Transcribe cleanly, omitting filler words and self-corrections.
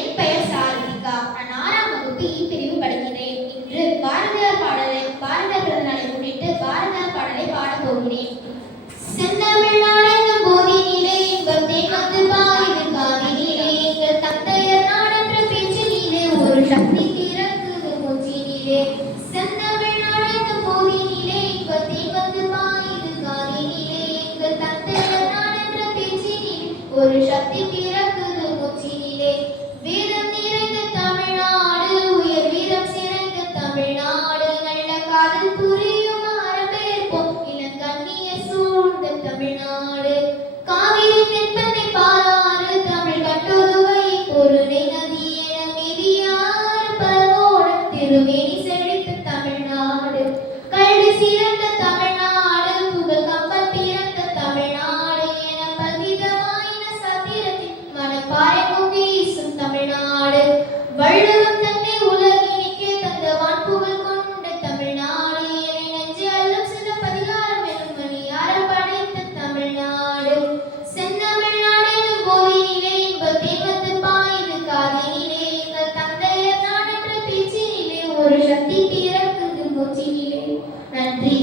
என் பெயர் சாரதிகா. நான் 6ஆம் வகுப்பு இ பிரிவு படிக்கிறேன். இன்று பாரதியார் பிறந்தநாளை முன்னிட்டு பாரதியார் பாடலை பாடப் போகிறேன். செந்தமிழ்நாடென்னும் போதினிலே இன்பம் தேய்ந்து பாயுது காதினிலே, எங்கள் தந்தையர் நாடென்ற பேச்சினிலே ஒரு சக்தி பிறக்குது மூச்சினிலே. செந்தமிழ்நாடென்னும் போதினிலே இன்பம் தேய்ந்து பாயுது காதினிலே, எங்கள் தந்தையர் நாடென்ற பேச்சினிலே ஒரு சக்தி பிறக்குது மூச்சினிலே. வீரம் நிறைந்த தமிழ்நாடு, உயர் வீரம் சிறந்த தமிழ்நாடு, நல்ல காதல் புரியும் அரபேற்போம் இளங்கண்ணிய சூழ்ந்த தமிழ்நாடு. காவிரி தென்பெண்ணை பாலாறு தமிழ் கட்டொதுவை பொருளை நதி என மிதியாறு பலவோடும் திருமேனி செழித்த தமிழ்நாடு. கல்வி சிறந்த தமிழ்நாடு, புகழ் கம்பன் பிறந்த தமிழ்நாடு என பல்விதமாயின சத்திரத்தின் மனப்பாறைக்கும் வீசும் தமிழ்நாடு. வள்ளுவன் தன்னை உலகினிக்கே தந்த வான்புகழ் கொண்ட தமிழ்நாடு என நெஞ்சு அல்லும் சில பதிகாரம் எனும் மணியாரம் படைத்த தமிழ்நாடு. செந்தமிழ்நாடு என்னும் போதினிலே இன்பம் தேய்ந்து பாயுது காதினிலே, எங்கள் தந்தையர் நாடென்ற பேச்சினிலே ஒரு சக்தி